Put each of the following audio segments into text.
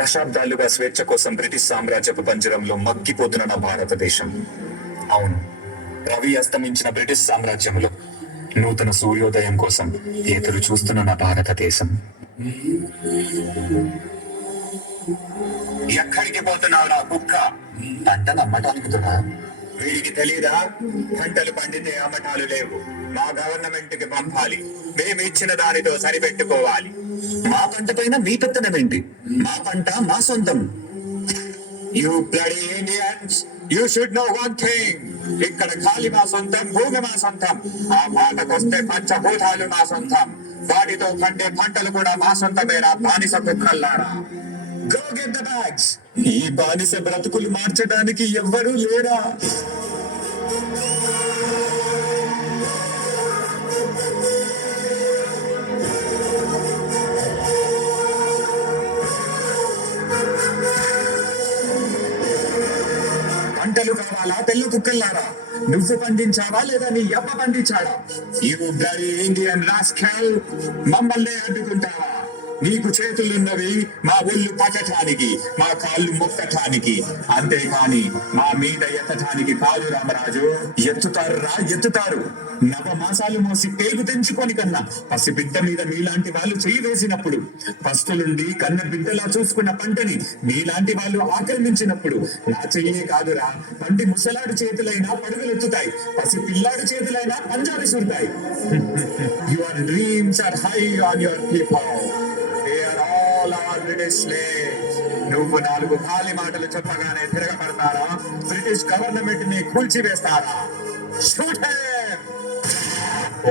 దశాబ్దాలుగా స్వేచ్ఛ కోసం బ్రిటిష్ సామ్రాజ్యపు పంజరంలో మగ్గిపోతున్న నా భారతదేశం. అవును, రవి అస్తమించిన బ్రిటిష్ సామ్రాజ్యంలో నూతన సూర్యోదయం కోసం ఎదురు చూస్తున్న నా భారతదేశం. ఎక్కడికి పోతున్నావు నా కుక్క? పంటలు అమ్మటానికి దురా. వీడికి తెలీదా? పంటలు పండితే అమ్మటాలు లేవు. మా గవర్నమెంట్ కి పంపాలి. మేము ఇచ్చిన దానితో సరిపెట్టుకోవాలి. మా పంట పైన మీ పెత్తనమేంటి? మా పంట మా సొంతం. You bloody Indians! You should know one thing. ఇక్కడ ఖాళీ మా సొంతం, భూమి మా సొంతం. ఆ మాటకొస్తే పంచభూతాలు మా సొంతం. వాటితో పండే పంటలు కూడా మా సొంతమేరా బానిస కుక్కల్లారా. Go get the bags. ఈ బానిస బ్రతుకులు మార్చడానికి ఎవ్వరూ లేరా? పంటలు కావాలా తెల్ల కుక్కల్లారా? నువ్వు పండించావా లేదా నీ అబ్బ పండించాడా? You bloody Indian rascal! మమ్మల్ని అడ్డుకుంటావా? నీకు చేతులున్నవి మా ఒళ్ళు పట్టటానికి, మా కాళ్ళు మొక్కటానికి, అంతేకాని మా మీద ఎత్తటానికి కాదు. రామరాజు, ఎత్తుతారు. నవమాసాలు మోసి పేగు తెంచుకొని కన్నా పసిబిడ్డ మీద మీలాంటి వాళ్ళు చేయి వేసినప్పుడు, పస్తులుండి కన్న బిడ్డలా చూసుకున్న పంటని మీలాంటి వాళ్ళు ఆక్రమించినప్పుడు నా చెయ్యే కాదురా, పంటి ముసలాడు చేతులైనా పరుగులెత్తుతాయి, పసి పిల్లాడు చేతులైనా పంజాలు సుడతాయి. Your dreams are high on your people. నువ్వు నాలుగు ఖాళీ మాటలు చెప్పగానే తిరగబడతారా? బ్రిటిష్ గవర్నమెంట్ ని కూల్చివేస్తారా?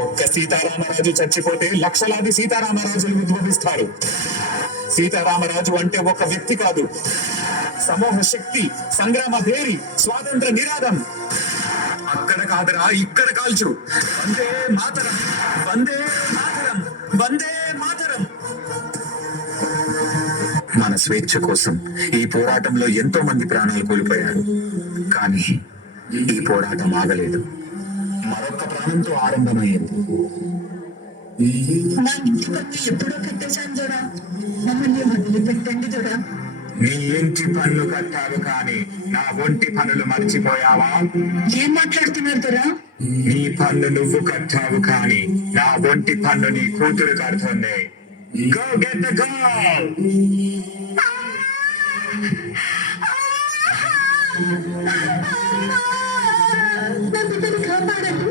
ఒక్క సీతారామరాజు చచ్చిపోతే లక్షలాది సీతారామరాజులు ఉద్భవిస్తారు. సీతారామరాజు అంటే ఒక వ్యక్తి కాదు, సమూహ శక్తి, సంగ్రామ ధేరి, స్వాతంత్ర నినాదం. అక్కడ కాదురా, ఇక్కడ కాల్చు. వందే మాతరం, వందే మాతరం, వందే మాతరం. మన స్వేచ్ఛ కోసం ఈ పోరాటంలో ఎంతో మంది ప్రాణాలు కోల్పోయారు. కానీ ఈ పోరాటం ఆగలేదు. మరొక ప్రాణంతో ఆరంభమైంది. ఎప్పుడో కట్టేశాను చూడా, మమ్మల్ని వదిలిపెట్టండి చూడా. నీ ఇంటి పనులు కట్టావు కానీ నా ఒంటి పనులు మర్చిపోయావా? ఏం మాట్లాడుతున్నారు దొరా? నీ పన్ను నువ్వు కట్టావు కానీ నా ఒంటి పన్ను నీ కూతురు కడుతుంది. Go get the girl! నా బిడ్డని కాపాడండి,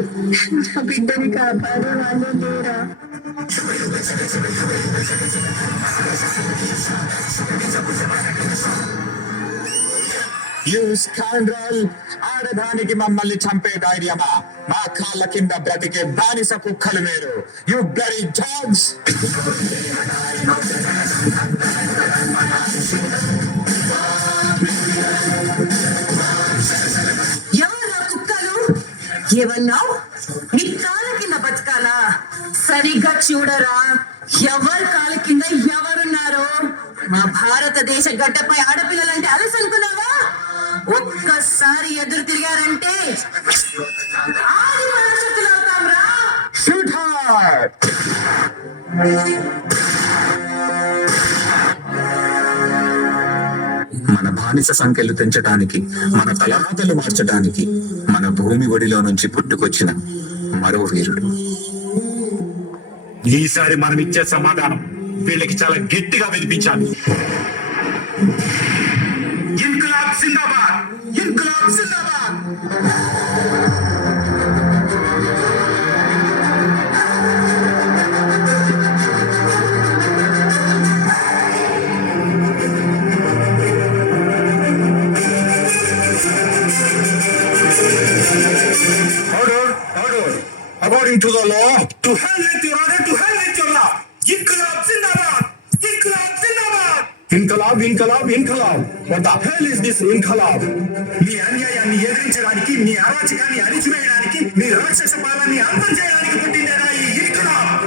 నా బిడ్డని కాపాడు. వాళ్ళు లేరా? You scoundrel! ఆడదానికి మమ్మల్ని చంపే ధైర్యమా? మా కాళ్ళ కింద బ్రతికే బానిస కుక్కలు మీరు. You bloody dogs! ఎవరు కుక్కలు? ఏమన్నావు? నీ కాళ్ళ కింద బతకాలా? సరిగ్గా చూడరా, ఎవరి కాళ్ళ కింద ఎవరున్నారో. మా భారతదేశ గడ్డపై ఆడపిల్లలంటే అలసనుకున్నావా? ఒక్కసారి ఎదురు తిరిగారంటే ఆది మనుషులు అవుతాంరా. Shoot her! మన బానిస సంఖ్యలు తెంచడానికి, మన తలరాతలు మార్చడానికి మన భూమి ఒడిలో నుంచి పుట్టుకొచ్చిన మరో వీరుడు. ఈసారి మనం ఇచ్చే సమాధానం వీళ్ళకి చాలా గట్టిగా వినిపించాలి. ఇన్క్లాబ్ జిందాబాద్! ఇన్క్లాబ్ జిందాబాద్! According to the law, to hell with your order, to hell with your law. Inqilab Zindabad! Inqilab Zindabad! Inqilab, Inqilab, Inqilab. What the hell is this Inqilab? మీ అన్యాయాన్ని ఎదిరించడానికి, మీ అరాచకాన్ని అణిచివేయడానికి, మీ రాక్షస పాలనని అంతం చేయడానికి పుట్టిందేనా ఈ ఇన్కలాబ్?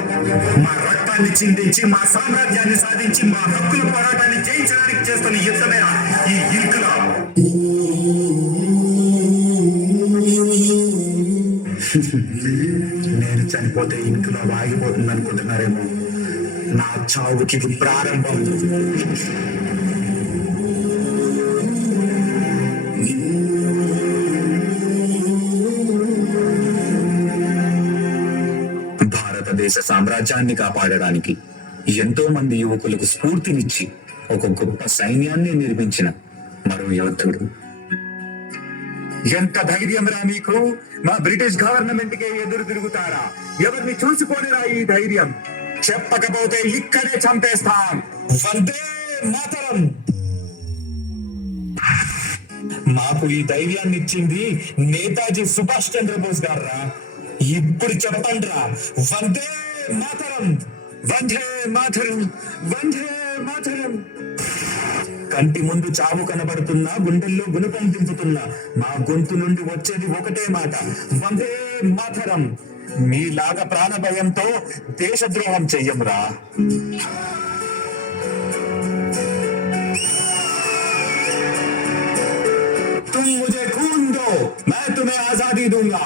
మా రక్తాన్ని చిందించి, మా సామ్రాజ్యాన్ని సాధించి, మా హక్కుల పోరాటాన్ని జయించడానికి చేస్తున్న యుద్ధమేనా ఈ ఇన్కలాబ్? నేను చనిపోతే ఇన్కలాబ్ ఆగిపోతుంది అనుకుంటున్నారేమో. నా చావుకి ఇది ప్రారంభం. భారతదేశ సామ్రాజ్యాన్ని కాపాడడానికి ఎంతో మంది యువకులకు స్ఫూర్తినిచ్చి ఒక గొప్ప సైన్యాన్ని నిర్మించిన మరో యోధుడు. ఎంత ధైర్యం రా మీకు? మా బ్రిటిష్ గవర్నమెంట్ కే ఎదురు తిరుగుతారా? ఎవరిని చూసుకోనిరా ఈ ధైర్యం? చెప్పకపోతే ఇక్కడే చంపేస్తాం. వందే మాతరం. మాకు ఈ ధైర్యాన్ని ఇచ్చింది నేతాజీ సుభాష్ చంద్రబోస్ గారా. ఇప్పుడు చెప్పండి రా, వందే మాతరం, వందే మాతరం, వందే మాతరం. కంటి ముందు చావు కనబడుతున్నా, గుండెల్లో గుణపం దింపుతున్నా మా గొంతు నుండి వచ్చేది ఒకటే మాట, వందే మాతరం. మీలాగా ప్రాణ భయంతో దేశద్రోహం చెయ్యంరా. तुम मुझे खून दो, मैं तुम्हें आजादी दूंगा.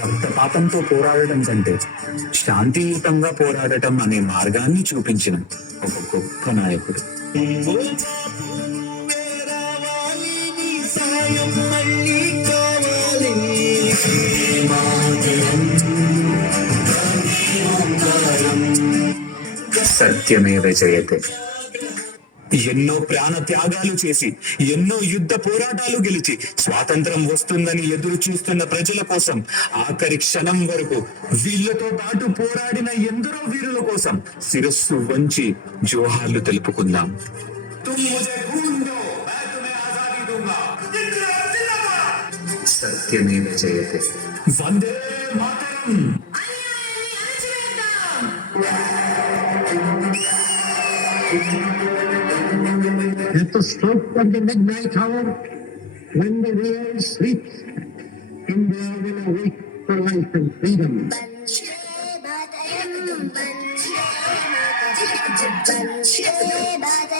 రక్తపాతంతో పోరాడటం కంటే శాంతియుతంగా పోరాడటం అనే మార్గాన్ని చూపించిన ఒక గొప్ప నాయకుడు. సత్యమేవ జయతే. ఎన్నో ప్రాణ త్యాగాలు చేసి, ఎన్నో యుద్ధ పోరాటాలు గెలిచి స్వాతంత్రం వస్తుందని ఎదురు చూస్తున్న ప్రజల కోసం ఆఖరి క్షణం వరకు వీళ్ళతో పాటు పోరాడిన ఎందరో వీరుల కోసం శిరస్సు వంచి జోహార్లు తెలుపుకుందాం. సత్యమేవ జయతే. Vande Mataram. At the stroke of the midnight hour, when the world sleeps, India will awake for life and freedom. Vande Mataram, Vande Mataram, Vande Mataram.